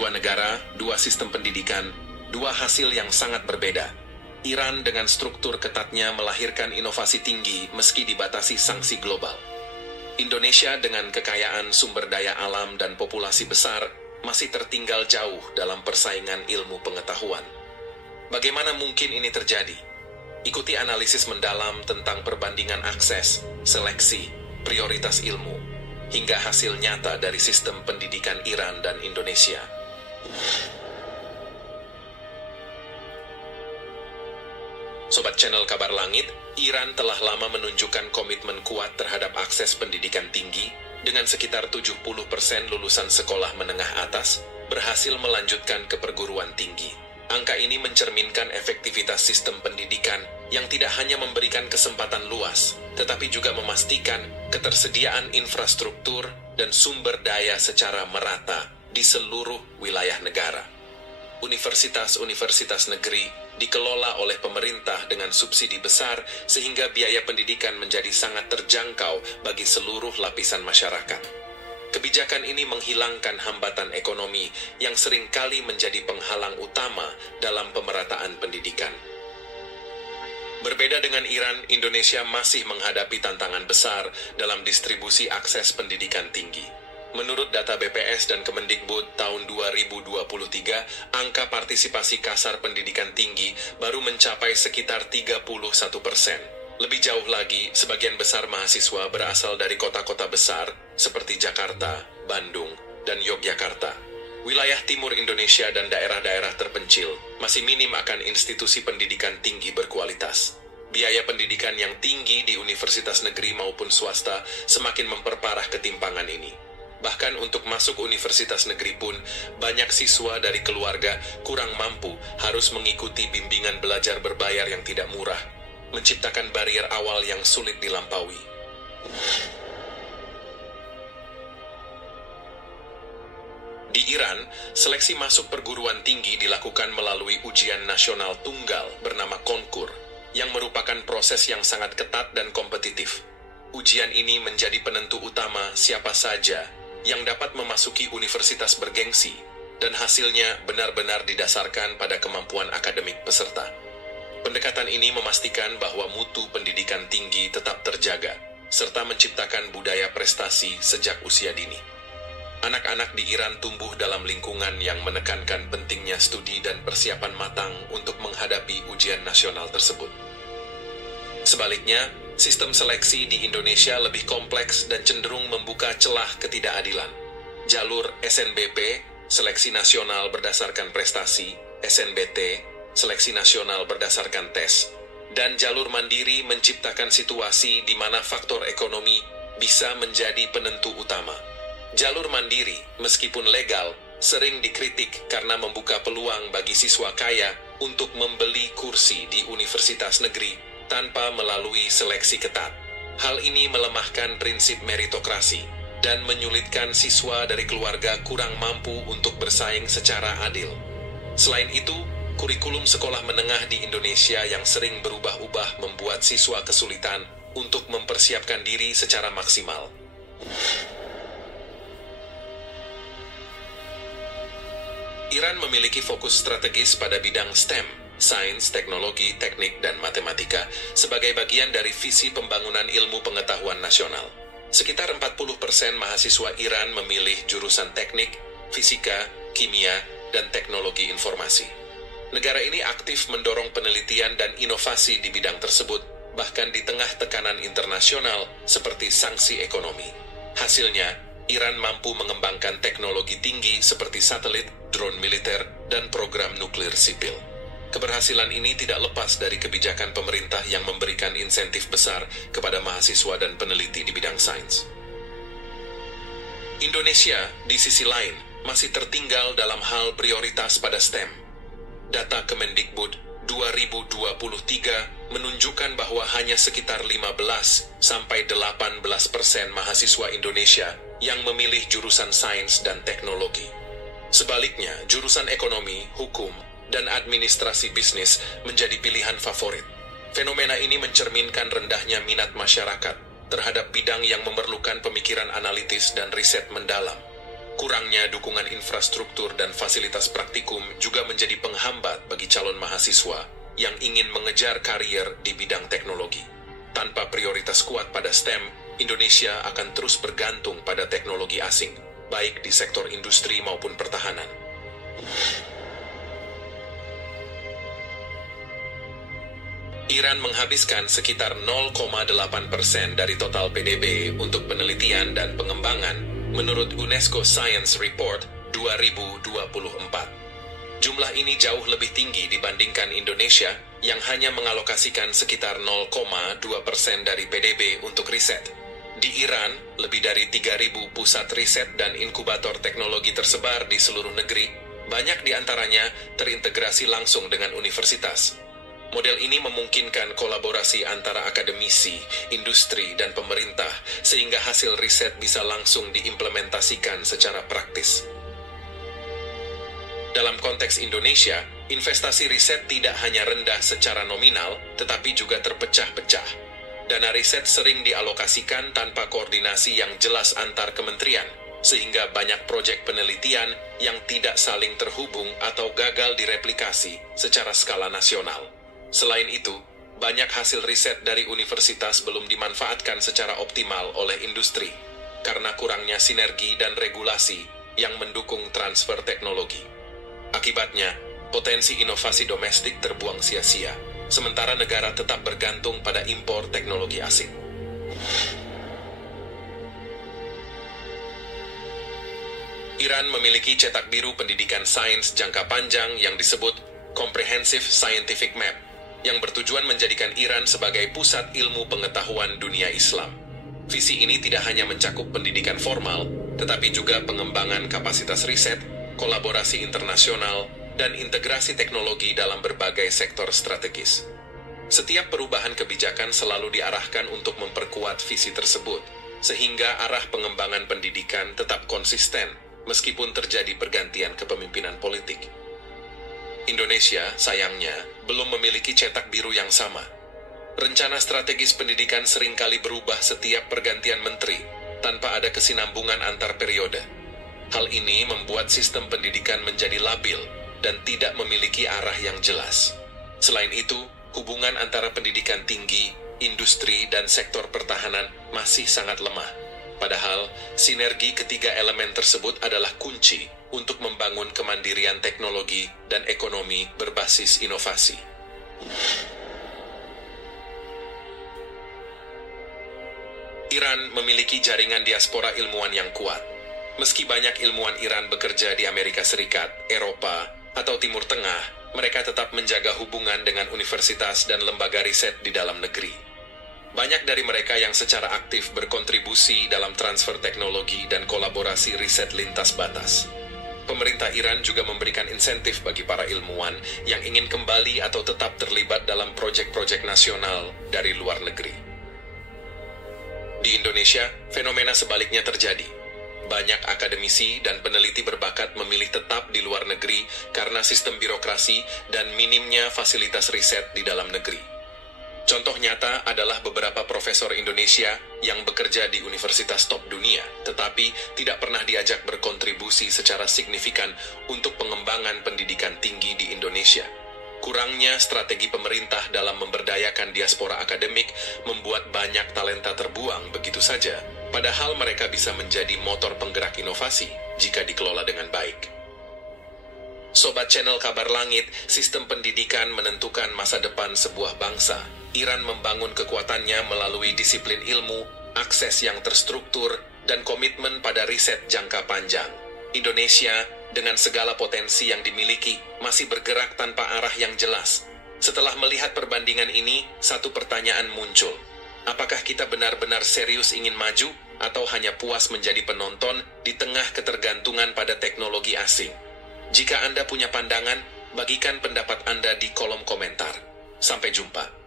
Dua negara, dua sistem pendidikan, dua hasil yang sangat berbeda. Iran dengan struktur ketatnya melahirkan inovasi tinggi meski dibatasi sanksi global. Indonesia dengan kekayaan sumber daya alam dan populasi besar masih tertinggal jauh dalam persaingan ilmu pengetahuan. Bagaimana mungkin ini terjadi? Ikuti analisis mendalam tentang perbandingan akses, seleksi, prioritas ilmu, hingga hasil nyata dari sistem pendidikan Iran dan Indonesia. Sobat channel Kabar Langit, Iran telah lama menunjukkan komitmen kuat terhadap akses pendidikan tinggi, dengan sekitar 70% lulusan sekolah menengah atas berhasil melanjutkan ke perguruan tinggi. Angka ini mencerminkan efektivitas sistem pendidikan yang tidak hanya memberikan kesempatan luas, tetapi juga memastikan ketersediaan infrastruktur dan sumber daya secara merata di seluruh wilayah negara. Universitas-universitas negeri dikelola oleh pemerintah dengan subsidi besar sehingga biaya pendidikan menjadi sangat terjangkau bagi seluruh lapisan masyarakat. Kebijakan ini menghilangkan hambatan ekonomi yang seringkali menjadi penghalang utama dalam pemerataan pendidikan. Berbeda dengan Iran, Indonesia masih menghadapi tantangan besar dalam distribusi akses pendidikan tinggi. Menurut data BPS dan Kemendikbud tahun 2023, angka partisipasi kasar pendidikan tinggi baru mencapai sekitar 31%. Lebih jauh lagi, sebagian besar mahasiswa berasal dari kota-kota besar seperti Jakarta, Bandung, dan Yogyakarta. Wilayah timur Indonesia dan daerah-daerah terpencil masih minim akan institusi pendidikan tinggi berkualitas. Biaya pendidikan yang tinggi di universitas negeri maupun swasta semakin memperparah ketimpangan ini. Bahkan untuk masuk universitas negeri pun, banyak siswa dari keluarga kurang mampu harus mengikuti bimbingan belajar berbayar yang tidak murah, menciptakan barier awal yang sulit dilampaui. Di Iran, seleksi masuk perguruan tinggi dilakukan melalui ujian nasional tunggal bernama konkur, yang merupakan proses yang sangat ketat dan kompetitif. Ujian ini menjadi penentu utama siapa saja yang dapat memasuki universitas bergengsi, dan hasilnya benar-benar didasarkan pada kemampuan akademik peserta. Pendekatan ini memastikan bahwa mutu pendidikan tinggi tetap terjaga, serta menciptakan budaya prestasi sejak usia dini. Anak-anak di Iran tumbuh dalam lingkungan yang menekankan pentingnya studi dan persiapan matang untuk menghadapi ujian nasional tersebut. Sebaliknya, sistem seleksi di Indonesia lebih kompleks dan cenderung membuka celah ketidakadilan. Jalur SNBP, Seleksi Nasional Berdasarkan Prestasi, SNBT, Seleksi Nasional Berdasarkan Tes, dan jalur mandiri menciptakan situasi di mana faktor ekonomi bisa menjadi penentu utama. Jalur mandiri, meskipun legal, sering dikritik karena membuka peluang bagi siswa kaya untuk membeli kursi di universitas negeri tanpa melalui seleksi ketat. Hal ini melemahkan prinsip meritokrasi dan menyulitkan siswa dari keluarga kurang mampu untuk bersaing secara adil. Selain itu, kurikulum sekolah menengah di Indonesia yang sering berubah-ubah membuat siswa kesulitan untuk mempersiapkan diri secara maksimal. Iran memiliki fokus strategis pada bidang STEM, sains, teknologi, teknik, dan matematika, sebagai bagian dari visi pembangunan ilmu pengetahuan nasional. Sekitar 40% mahasiswa Iran memilih jurusan teknik, fisika, kimia, dan teknologi informasi. Negara ini aktif mendorong penelitian dan inovasi di bidang tersebut, bahkan di tengah tekanan internasional seperti sanksi ekonomi. Hasilnya, Iran mampu mengembangkan teknologi tinggi seperti satelit, drone militer, dan program nuklir sipil. Keberhasilan ini tidak lepas dari kebijakan pemerintah yang memberikan insentif besar kepada mahasiswa dan peneliti di bidang sains. Indonesia, di sisi lain, masih tertinggal dalam hal prioritas pada STEM. Data Kemendikbud 2023 menunjukkan bahwa hanya sekitar 15-18% mahasiswa Indonesia yang memilih jurusan sains dan teknologi. Sebaliknya, jurusan ekonomi, hukum, dan administrasi bisnis menjadi pilihan favorit. Fenomena ini mencerminkan rendahnya minat masyarakat terhadap bidang yang memerlukan pemikiran analitis dan riset mendalam. Kurangnya dukungan infrastruktur dan fasilitas praktikum juga menjadi penghambat bagi calon mahasiswa yang ingin mengejar karier di bidang teknologi. Tanpa prioritas kuat pada STEM, Indonesia akan terus bergantung pada teknologi asing, baik di sektor industri maupun pertahanan. Iran menghabiskan sekitar 0,8% dari total PDB untuk penelitian dan pengembangan menurut UNESCO Science Report 2024. Jumlah ini jauh lebih tinggi dibandingkan Indonesia yang hanya mengalokasikan sekitar 0,2% dari PDB untuk riset. Di Iran, lebih dari 3.000 pusat riset dan inkubator teknologi tersebar di seluruh negeri, banyak di antaranya terintegrasi langsung dengan universitas. Model ini memungkinkan kolaborasi antara akademisi, industri, dan pemerintah, sehingga hasil riset bisa langsung diimplementasikan secara praktis. Dalam konteks Indonesia, investasi riset tidak hanya rendah secara nominal, tetapi juga terpecah-pecah. Dana riset sering dialokasikan tanpa koordinasi yang jelas antar kementerian, sehingga banyak proyek penelitian yang tidak saling terhubung atau gagal direplikasi secara skala nasional. Selain itu, banyak hasil riset dari universitas belum dimanfaatkan secara optimal oleh industri, karena kurangnya sinergi dan regulasi yang mendukung transfer teknologi. Akibatnya, potensi inovasi domestik terbuang sia-sia, sementara negara tetap bergantung pada impor teknologi asing. Iran memiliki cetak biru pendidikan sains jangka panjang yang disebut Comprehensive Scientific Map, yang bertujuan menjadikan Iran sebagai pusat ilmu pengetahuan dunia Islam. Visi ini tidak hanya mencakup pendidikan formal, tetapi juga pengembangan kapasitas riset, kolaborasi internasional, dan integrasi teknologi dalam berbagai sektor strategis. Setiap perubahan kebijakan selalu diarahkan untuk memperkuat visi tersebut, sehingga arah pengembangan pendidikan tetap konsisten meskipun terjadi pergantian kepemimpinan politik. Indonesia, sayangnya, belum memiliki cetak biru yang sama. Rencana strategis pendidikan seringkali berubah setiap pergantian menteri, tanpa ada kesinambungan antar periode. Hal ini membuat sistem pendidikan menjadi labil dan tidak memiliki arah yang jelas. Selain itu, hubungan antara pendidikan tinggi, industri, dan sektor pertahanan masih sangat lemah. Padahal, sinergi ketiga elemen tersebut adalah kunci untuk membangun kemandirian teknologi dan ekonomi berbasis inovasi. Iran memiliki jaringan diaspora ilmuwan yang kuat. Meski banyak ilmuwan Iran bekerja di Amerika Serikat, Eropa, atau Timur Tengah, mereka tetap menjaga hubungan dengan universitas dan lembaga riset di dalam negeri. Banyak dari mereka yang secara aktif berkontribusi dalam transfer teknologi dan kolaborasi riset lintas batas. Pemerintah Iran juga memberikan insentif bagi para ilmuwan yang ingin kembali atau tetap terlibat dalam proyek-proyek nasional dari luar negeri. Di Indonesia, fenomena sebaliknya terjadi. Banyak akademisi dan peneliti berbakat memilih tetap di luar negeri karena sistem birokrasi dan minimnya fasilitas riset di dalam negeri. Contoh nyata adalah beberapa profesor Indonesia yang bekerja di universitas top dunia, tetapi tidak pernah diajak berkontribusi secara signifikan untuk pengembangan pendidikan tinggi di Indonesia. Kurangnya strategi pemerintah dalam memberdayakan diaspora akademik membuat banyak talenta terbuang begitu saja, padahal mereka bisa menjadi motor penggerak inovasi jika dikelola dengan baik. Sobat channel Kabar Langit, sistem pendidikan menentukan masa depan sebuah bangsa. Iran membangun kekuatannya melalui disiplin ilmu, akses yang terstruktur, dan komitmen pada riset jangka panjang. Indonesia, dengan segala potensi yang dimiliki, masih bergerak tanpa arah yang jelas. Setelah melihat perbandingan ini, satu pertanyaan muncul. Apakah kita benar-benar serius ingin maju, atau hanya puas menjadi penonton di tengah ketergantungan pada teknologi asing? Jika Anda punya pandangan, bagikan pendapat Anda di kolom komentar. Sampai jumpa.